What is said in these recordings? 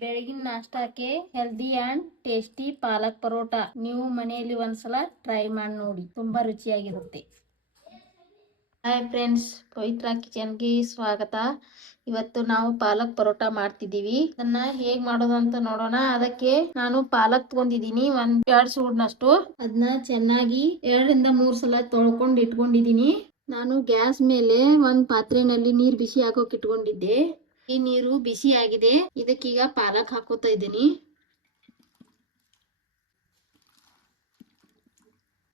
ಬೆಳಗಿನ ನಾಷ್ಟಾಕ್ಕೆ healthy and tasty ಪಾಲಕ್ ಪರೋಟ ನೀವು ಮನೆಯಲ್ಲಿ ಒಂದ್ಸಲ ಟ್ರೈ ಮಾಡಿ ನೋಡಿ, ತುಂಬಾ ರುಚಿಯಾಗಿರುತ್ತೆ. ಹಾಯ್ ಫ್ರೆಂಡ್ಸ್, ಪವಿತ್ರ ಕಿಚನ್ಗೆ ಸ್ವಾಗತ. ಇವತ್ತು ನಾವು ಪಾಲಕ್ ಪರೋಟ ಮಾಡ್ತಿದ್ದೀವಿ. ಅದನ್ನ ಹೇಗ್ ಮಾಡೋದು ಅಂತ ನೋಡೋಣ. ಅದಕ್ಕೆ ನಾನು ಪಾಲಕ್ ತಗೊಂಡಿದ್ದೀನಿ, 1-2 ಸೂಡ್ನಷ್ಟು. ಅದನ್ನ ಚೆನ್ನಾಗಿ 2-3 ಸಲ ತೊಳ್ಕೊಂಡು ಇಟ್ಕೊಂಡಿದ್ದೀನಿ. ನಾನು ಗ್ಯಾಸ್ ಮೇಲೆ ಒಂದು ಪಾತ್ರೆನಲ್ಲಿ ನೀರು ಬಿಸಿ ಹಾಕೋಕೆ ಇಟ್ಕೊಂಡಿದ್ದೆ. ಈ ನೀರು ಬಿಸಿ ಆಗಿದೆ. ಇದಕ್ಕೀಗ ಪಾಲಕ್ ಹಾಕೋತಾ ಇದ್ದೀನಿ.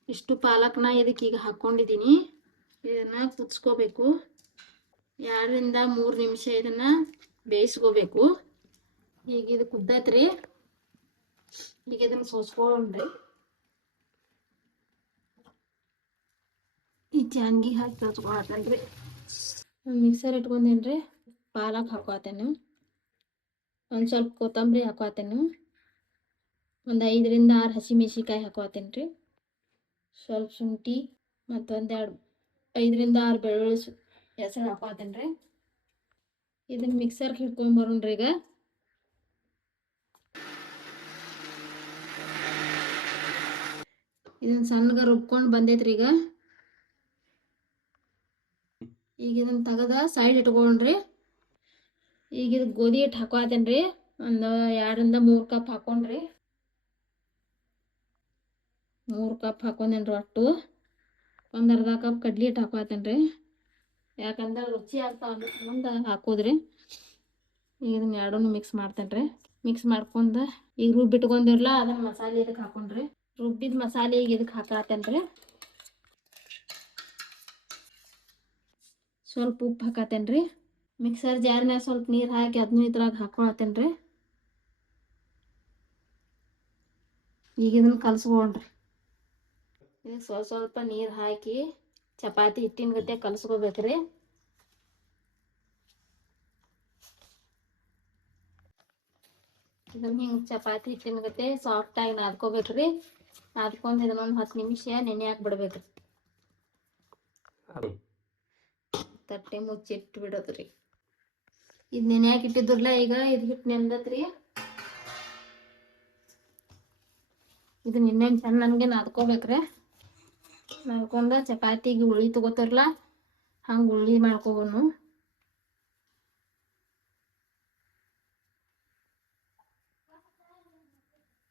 ಇಷ್ಟು ಪಾಲಕ್ನ ಇದಕ್ಕೀಗ ಹಾಕೊಂಡಿದ್ದೀನಿ. ಇದನ್ನ ಕುದಿಸ್ಕೋಬೇಕು. 2-3 ನಿಮಿಷ ಇದನ್ನ ಬೇಯಿಸ್ಕೋಬೇಕು. ಈಗ ಇದು ಕುದ್ದೈತ್ರಿ. ಈಗ ಇದನ್ನ ಸೋಸ್ಕೊಂಡ್ರಿ ಈ ಚಾನ್ಗಿ ಹಾಕಿ ಕಲ್ಸ್ಕೊಳತ್ತೇನ್ರಿ. ಮಿಕ್ಸರ್ ಇಟ್ಕೊಂಡೇನ್ರಿ. ಪಾಲಕ್ ಹಾಕೋತೇನೆ, ಒಂದು ಸ್ವಲ್ಪ ಕೊತ್ತಂಬರಿ ಹಾಕೋತೇನೆ, ಒಂದು 5-6 ಹಸಿಮೆಣಸಿಕಾಯಿ ಹಾಕೋತೇನೆ, ಸ್ವಲ್ಪ ಶುಂಠಿ ಮತ್ತು 5-6 ಬೆಳ್ಳುಳ್ಳಿ ಹೆಸರು ಹಾಕೋತೇನೆ. ಇದನ್ನ ಮಿಕ್ಸರ್ಗೆ ಹಿಡ್ಕೊಂಬರೋಣ್ರಿ. ಈಗ ಇದನ್ನ ಸಣ್ಣಗೆ ರುಬ್ಕೊಂಡು ಬಂದೈತ್ರಿ. ಈಗ ಇದನ್ನ ತೆಗೆದ ಸೈಡ್ ಇಟ್ಕೊಂಡ್ರಿ. ಈಗ ಇದು ಗೋಧಿ ಹಿಟ್ಟು ಹಾಕೋತೇನ್ರಿ. ಒಂದು 2-3 ಕಪ್ ಹಾಕೊಂಡ್ರಿ. 3 ಕಪ್ ಹಾಕೊಂಡೇನ್ರಿ. ಒಟ್ಟು ಒಂದು ಅರ್ಧ ಕಪ್ ಕಡ್ಲಿ ಹಿಟ್ಟು ಹಾಕೋತೇನ್ರಿ. ಯಾಕಂದ್ರೆ ರುಚಿ ಆಗ್ತಾವ ಮುಂದೆ ಹಾಕೋದ್ರಿ. ಈಗ ಇದನ್ನ ಎರಡನ್ನೂ ಮಿಕ್ಸ್ ಮಾಡ್ತೇನ್ರಿ. ಮಿಕ್ಸ್ ಮಾಡ್ಕೊಂಡು ಈಗ ರುಬ್ಬಿಟ್ಕೊಂಡಿರಲ್ಲ ಅದನ್ನ ಮಸಾಲೆ ಇದಕ್ಕೆ ಹಾಕೊಂಡ್ರಿ. ರುಬ್ಬಿದ ಮಸಾಲೆ ಈಗ ಇದಕ್ಕೆ ಹಾಕತ್ತೇನ್ರಿ. ಸ್ವಲ್ಪ ಉಪ್ಪು ಹಾಕತ್ತೇನ್ರಿ. ಮಿಕ್ಸರ್ ಜಾರ್ನಾಗ ಸ್ವಲ್ಪ ನೀರು ಹಾಕಿ ಅದನ್ನೂ ಇದ್ರಾಗ ಹಾಕೊಳತ್ತೇನ್ರಿ. ಈಗ ಇದನ್ನ ಕಲಸ್ಕೊಂಡ್ರಿ. ಇದಕ್ಕೆ ಸ್ವಲ್ಪ ನೀರು ಹಾಕಿ ಚಪಾತಿ ಹಿಟ್ಟಿನ ಗತೆ ಕಲಸ್ಕೋಬೇಕ್ರಿ. ಇದನ್ನ ಹಿಂಗೆ ಚಪಾತಿ ಹಿಟ್ಟಿನ ಗತೆ ಸಾಫ್ಟಾಗಿ ನಾದ್ಕೋಬೇಕ್ರಿ. ನಾದ್ಕೊಂಡು ಇದನ್ನೊಂದು 10 ನಿಮಿಷ ನೆನೆ ಹಾಕ್ಬಿಡ್ಬೇಕ್ರಿ. ತಟ್ಟೆ ಮುಚ್ಚಿಟ್ಟು ಬಿಡೋದ್ರಿ. ಇದು ನೆನೆ ಹಾಕಿಟ್ಟಿದ್ರಲ್ಲ, ಈಗ ಇದು ಹಿಟ್ಟು ನೆಂದತ್ರಿ. ಇದನ್ನ ಇನ್ನೇನು ಚೆನ್ನಾಗಿ ನಾದ್ಕೋಬೇಕ್ರಿ. ನಾದ್ಕೊಂಡ ಚಪಾತಿಗೆ ಉಳ್ಳಿ ತಗೋತಾರಲ್ಲ ಹಂಗೆ ಉಳ್ಳಿ ಮಾಡ್ಕೋನು.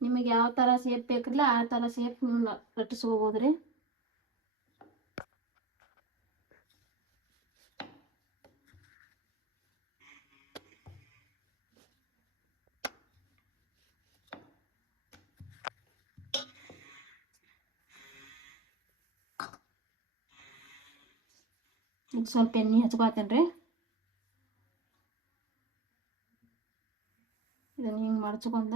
ನಿಮಗೆ ಯಾವ ಥರ ಸೇಪ್ ಬೇಕ್ರಲ್ಲ ಆ ಥರ ಸೇಪ್ ನೀವು ಲಟ್ಟಿಸ್ಕೋಬೋದ್ರಿ. ಈಗ ಸ್ವಲ್ಪ ಎಣ್ಣೆ ಹಚ್ಕೋತೇನ್ರಿ. ಇದನ್ನ ಹಿಂಗೆ ಮಡ್ಚ್ಕೊಂಡ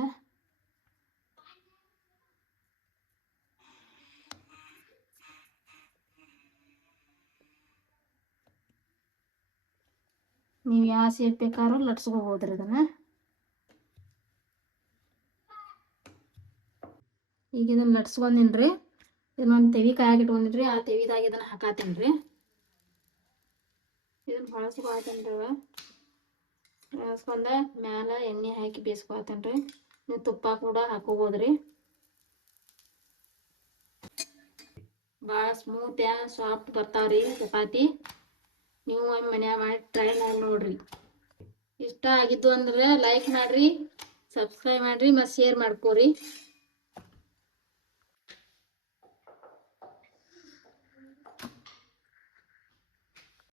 ನೀವು ಯಾವ ಸೇಪ್ ಬೇಕಾದ್ರೂ ಲಟ್ಸ್ಕೋಬೋದ್ರಿ. ಇದನ್ನ ಈಗ ಇದನ್ನ ಲಟ್ಸ್ಕೊಂಡೇನ್ರಿ. ಇದನ್ನೊಂದು ತೆವಿ ಕಾಯಾಗಿ ಇಟ್ಕೊಂಡಿನ್ರಿ. ಆ ತೆವಿದಾಗ ಇದನ್ನ ಹಾಕಾತೇನ್ರಿ. ಇದನ್ನ ಹೊಳಸ್ಕೊತೇನ್ರಿ. ಹೊಳಸ್ಕೊಂಡ ಮ್ಯಾಲ ಎಣ್ಣೆ ಹಾಕಿ ಬೇಯಿಸ್ಕೊತೇನ್ರಿ. ನೀವು ತುಪ್ಪ ಕೂಡ ಹಾಕೋಬೋದ್ರಿ. ಭಾಳ ಸ್ಮೂತ್ ಸಾಫ್ಟ್ ಬರ್ತಾವ್ರಿ ಚಪಾತಿ. ನೀವು ಮನ್ಯಾಗ ಮಾಡಿ ಟ್ರೈ ಮಾಡಿ ನೋಡ್ರಿ. ಇಷ್ಟ ಆಗಿದ್ದು ಅಂದ್ರೆ ಲೈಕ್ ಮಾಡ್ರಿ, ಸಬ್ಸ್ಕ್ರೈಬ್ ಮಾಡ್ರಿ ಮತ್ತು ಶೇರ್ ಮಾಡ್ಕೋರಿ.